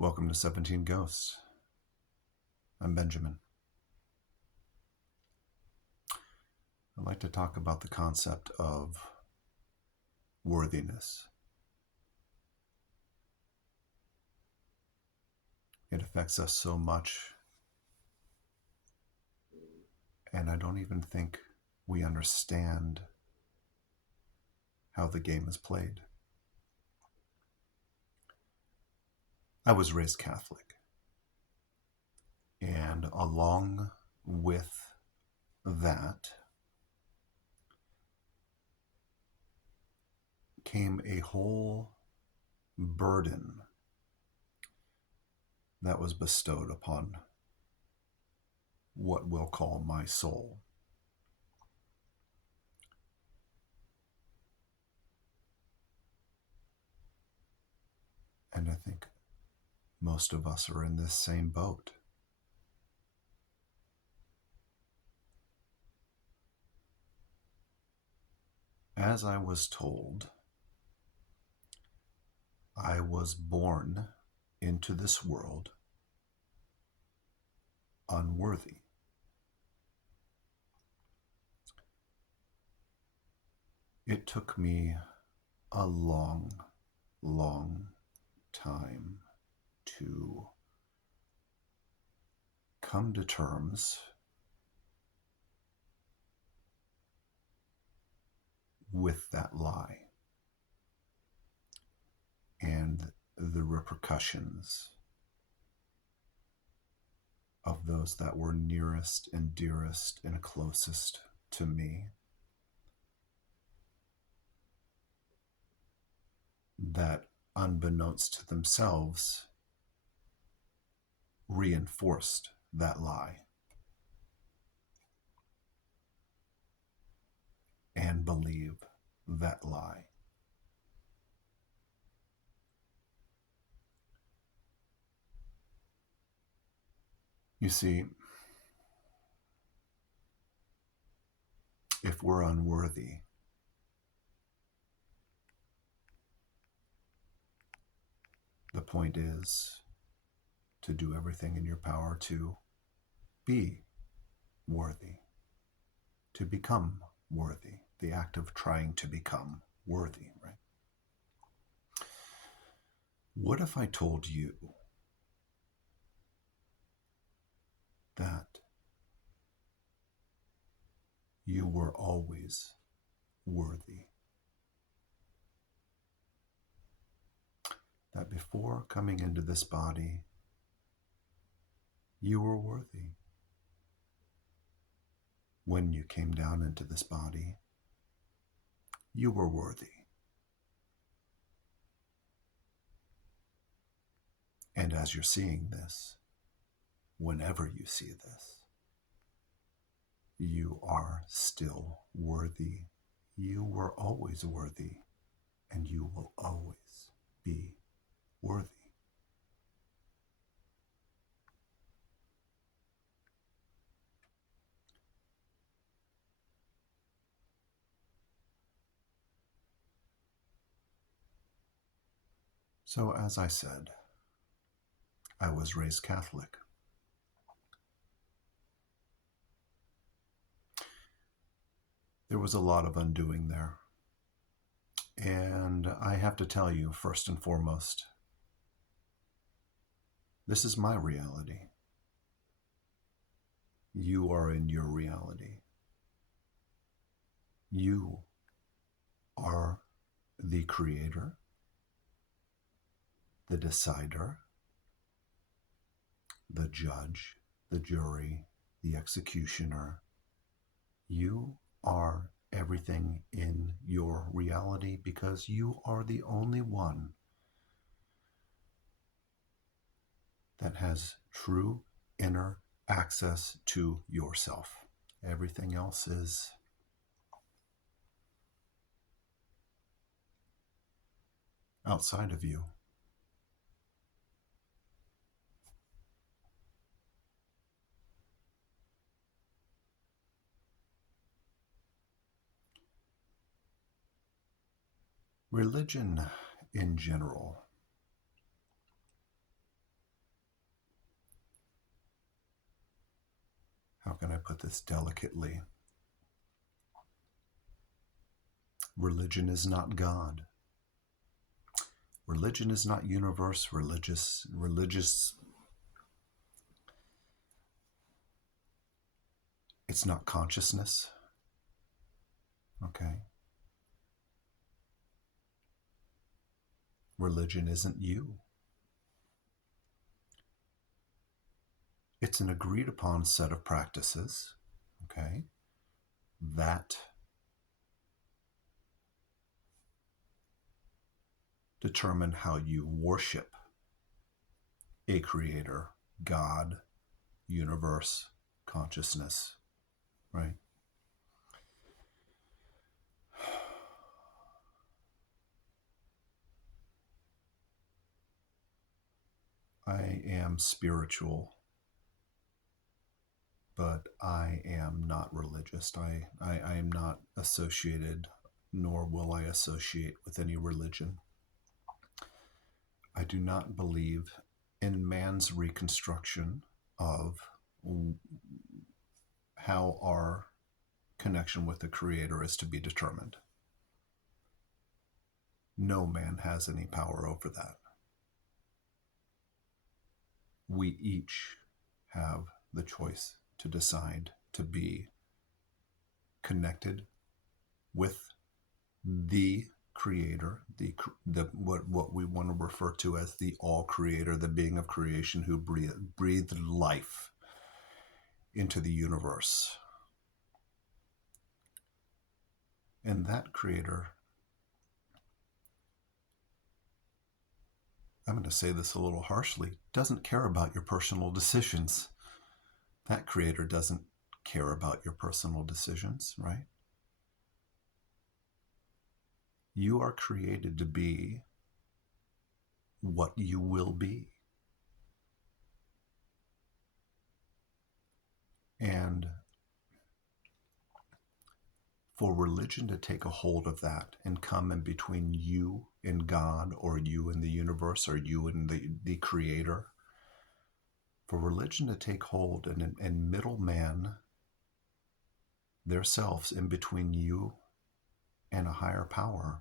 Welcome to 17 Ghosts. I'm Benjamin. I'd like to talk about the concept of worthiness. It affects us so much, and I don't even think we understand how the game is played. I was raised Catholic, and along with that came a whole burden that was bestowed upon what we'll call my soul. And I think most of us are in this same boat. As I was told, I was born into this world unworthy. It took me a long time to come to terms with that lie and the repercussions of those that were nearest and dearest and closest to me, that unbeknownst to themselves reinforced that lie and believe that lie. You see, if we're unworthy, the point is to do everything in your power to be worthy, to become worthy, the act of trying to become worthy, right? What if I told you that you were always worthy? That before coming into this body, you were worthy. When you came down into this body, you were worthy. And as you're seeing this, whenever you see this, you are still worthy. You were always worthy, and you will always be worthy. So, as I said, I was raised Catholic. There was a lot of undoing there. And I have to tell you, first and foremost, this is my reality. You are in your reality. You are the creator, the decider, the judge, the jury, the executioner. You are everything in your reality because you are the only one that has true inner access to yourself. Everything else is outside of you. Religion in general can I put this delicately? Religion is not God. Religion is not universe. Religious. It's not consciousness. Okay. Religion isn't you. It's an agreed upon set of practices, okay, that determine how you worship a creator, God, universe, consciousness, right? I am spiritual, but I am not religious. I am not associated, nor will I associate with any religion. I do not believe in man's reconstruction of how our connection with the Creator is to be determined. No man has any power over that. We each have the choice to decide to be connected with the Creator, the what we want to refer to as the All Creator, the being of creation who breathed life into the universe. And that Creator, I'm going to say this a little harshly, doesn't care about your personal decisions. That Creator doesn't care about your personal decisions, right? You are created to be what you will be. And for religion to take a hold of that and come in between you and God, or you and the universe, or you and the Creator, for religion to take hold and middleman themselves in between you and a higher power,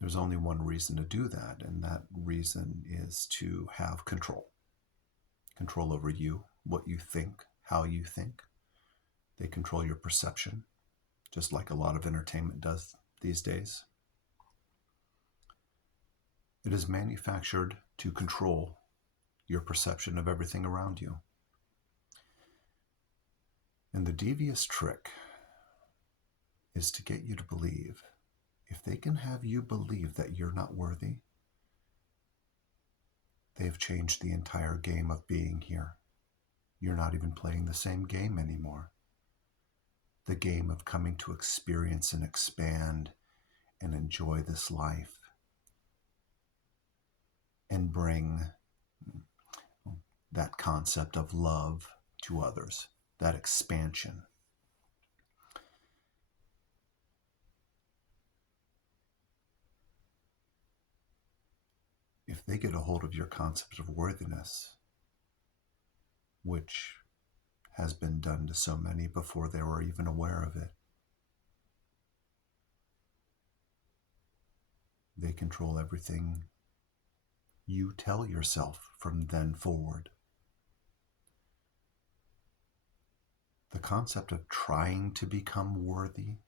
there's only one reason to do that, and that reason is to have control over you, what you think, how you think. They control your perception, just like a lot of entertainment does these days. It is manufactured to control your perception of everything around you. And the devious trick is to get you to believe. If they can have you believe that you're not worthy, they have changed the entire game of being here. You're not even playing the same game anymore. The game of coming to experience and expand and enjoy this life and bring that concept of love to others, that expansion. If they get a hold of your concept of worthiness, which has been done to so many before they were even aware of it, they control everything you tell yourself from then forward. The concept of trying to become worthy,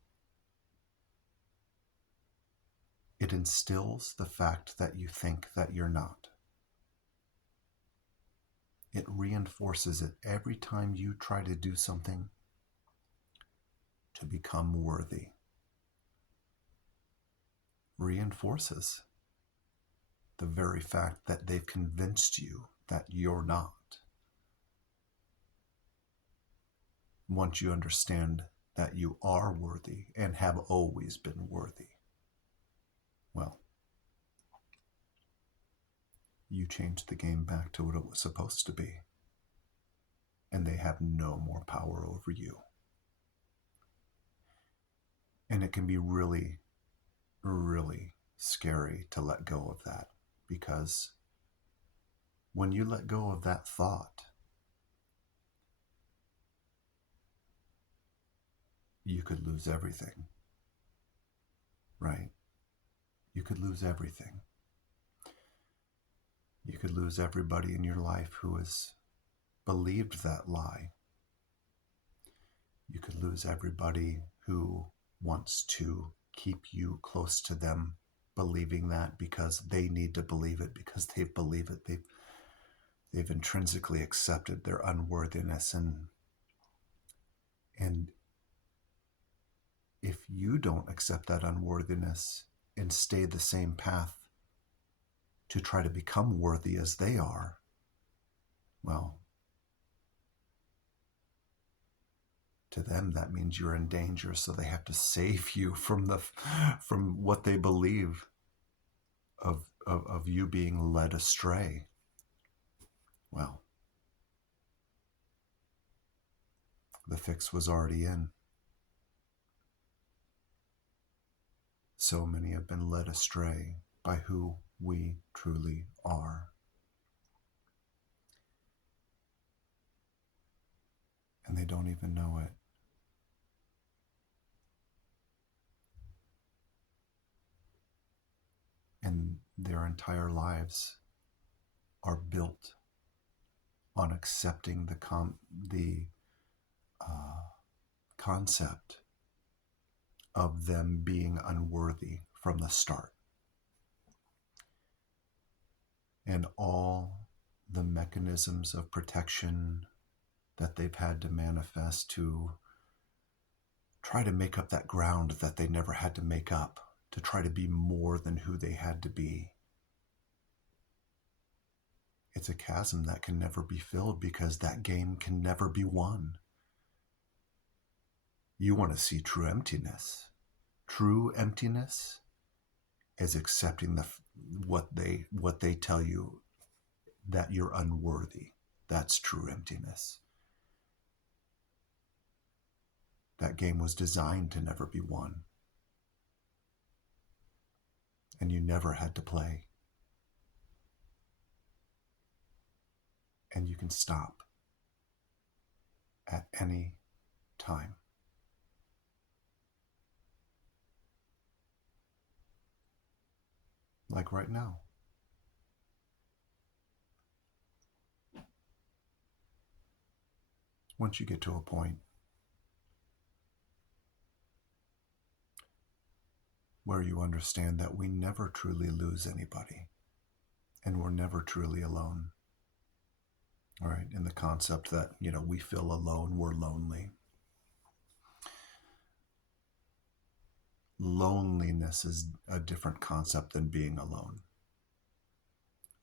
it instills the fact that you think that you're not. It reinforces it every time you try to do something to become worthy. Reinforces the very fact that they've convinced you that you're not. Once you understand that you are worthy and have always been worthy, well, you change the game back to what it was supposed to be, and they have no more power over you. And it can be really, really scary to let go of that, because when you let go of that thought, you could lose everything, right? You could lose everything. You could lose everybody in your life who has believed that lie. You could lose everybody who wants to keep you close to them, believing that because they need to believe it, because they believe it. They've intrinsically accepted their unworthiness. And if you don't accept that unworthiness and stay the same path to try to become worthy as they are, well, to them that means you're in danger, so they have to save you from what they believe of you being led astray. Well, the fix was already in. So many have been led astray by who we truly are. And they don't even know it. And their entire lives are built on accepting the concept of them being unworthy from the start. And all the mechanisms of protection that they've had to manifest to try to make up that ground that they never had to make up, to try to be more than who they had to be. It's a chasm that can never be filled because that game can never be won. You want to see true emptiness. True emptiness is accepting what they tell you, that you're unworthy. That's true emptiness. That game was designed to never be won. And you never had to play. And you can stop at any time. Like right now. Once you get to a point where you understand that we never truly lose anybody and we're never truly alone. All right, in the concept that, we feel alone, we're lonely. Loneliness is a different concept than being alone.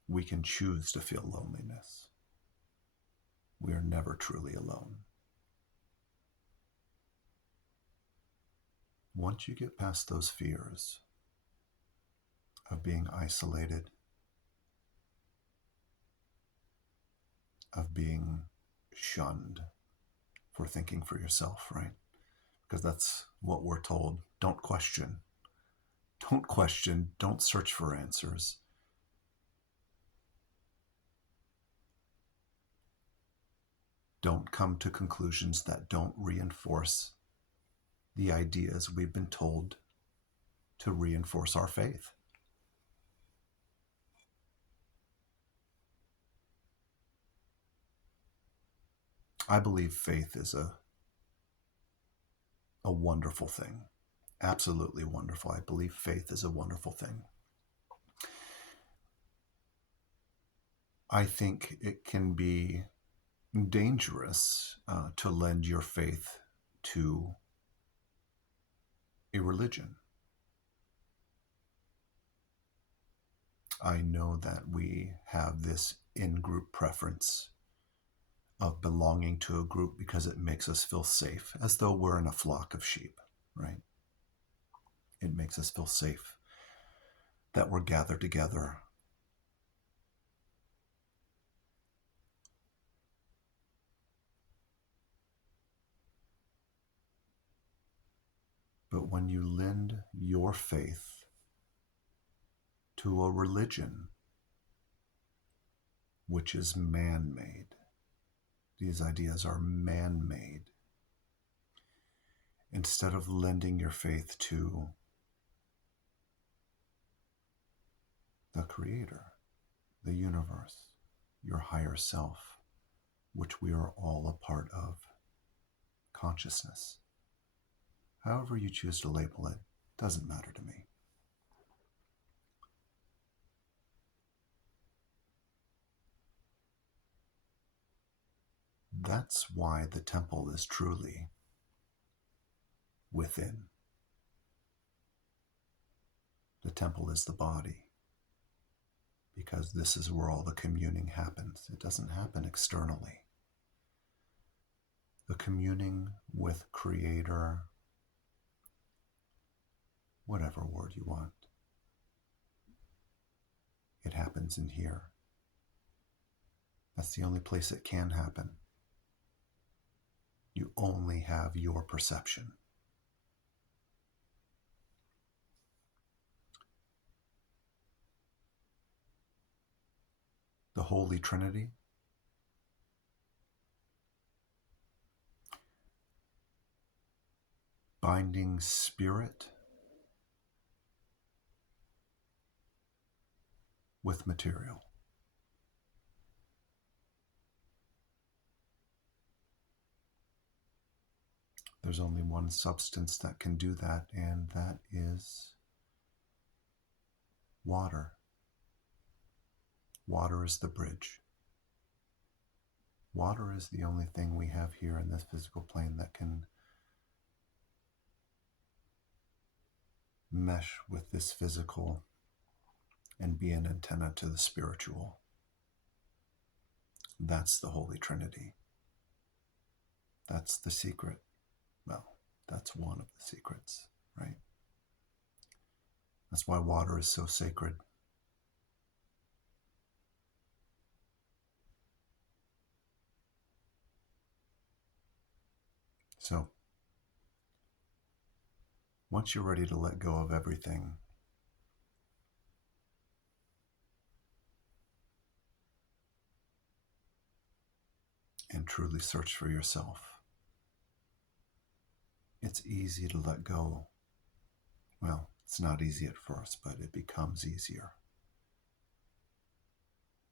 We can choose to feel loneliness. We are never truly alone. Once you get past those fears of being isolated, of being shunned for thinking for yourself, right? Because that's what we're told. Don't question. Don't question. Don't search for answers. Don't come to conclusions that don't reinforce the ideas we've been told to reinforce our faith. I believe faith is a wonderful thing. Absolutely wonderful. I believe faith is a wonderful thing. I think it can be dangerous to lend your faith to a religion. I know that we have this in-group preference of belonging to a group because it makes us feel safe, as though we're in a flock of sheep, right? It makes us feel safe that we're gathered together. But when you lend your faith to a religion, which is man-made, these ideas are man-made, instead of lending your faith to the Creator, the universe, your higher self, which we are all a part of, consciousness. However you choose to label it, doesn't matter to me. That's why the temple is truly within. The temple is the body, because this is where all the communing happens. It doesn't happen externally. The communing with Creator, whatever word you want, it happens in here. That's the only place it can happen. You only have your perception. The Holy Trinity, binding spirit with material. There's only one substance that can do that, and that is water. Water is the bridge. Water is the only thing we have here in this physical plane that can mesh with this physical and be an antenna to the spiritual. That's the Holy Trinity. That's the secret. Well, that's one of the secrets, right? That's why water is so sacred. So, once you're ready to let go of everything, and truly search for yourself, it's easy to let go. Well, it's not easy at first, but it becomes easier.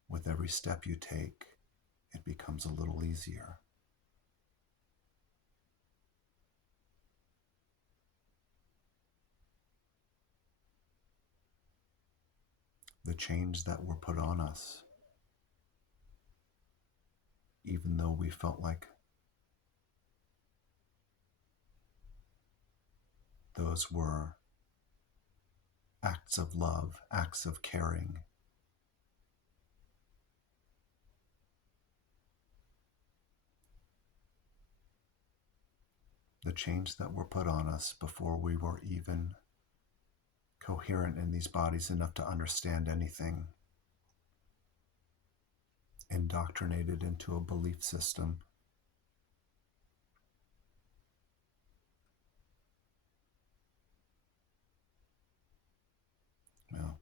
With every step you take, it becomes a little easier. The chains that were put on us, even though we felt like those were acts of love, acts of caring, the chains that were put on us before we were even coherent in these bodies enough to understand anything, indoctrinated into a belief system. Well,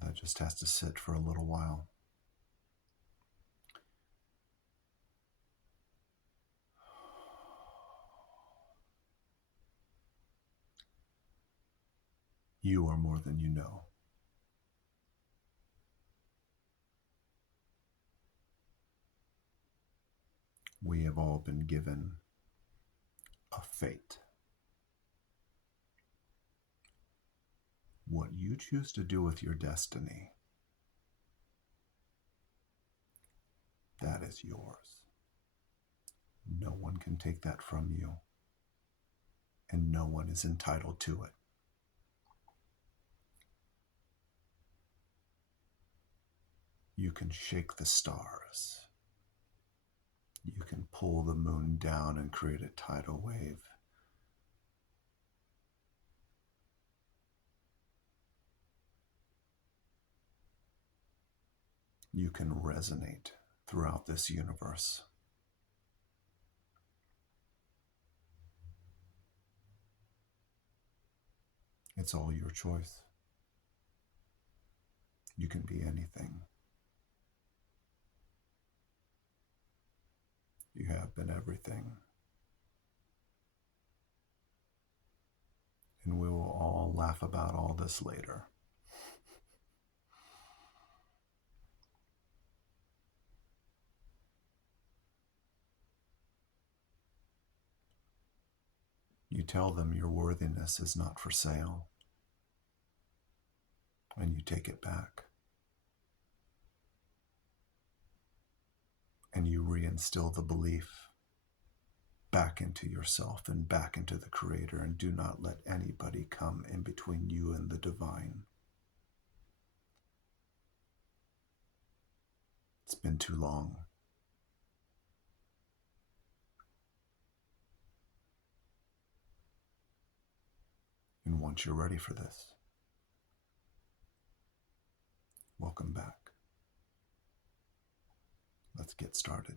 that just has to sit for a little while. You are more than you know. We have all been given a fate. What you choose to do with your destiny, that is yours. No one can take that from you, and no one is entitled to it. You can shake the stars. You can pull the moon down and create a tidal wave. You can resonate throughout this universe. It's all your choice. You can be anything. You have been everything. And we will all laugh about all this later. You tell them your worthiness is not for sale, and you take it back. And you reinstill the belief back into yourself and back into the Creator, and do not let anybody come in between you and the divine. It's been too long. And once you're ready for this, welcome back. Let's get started.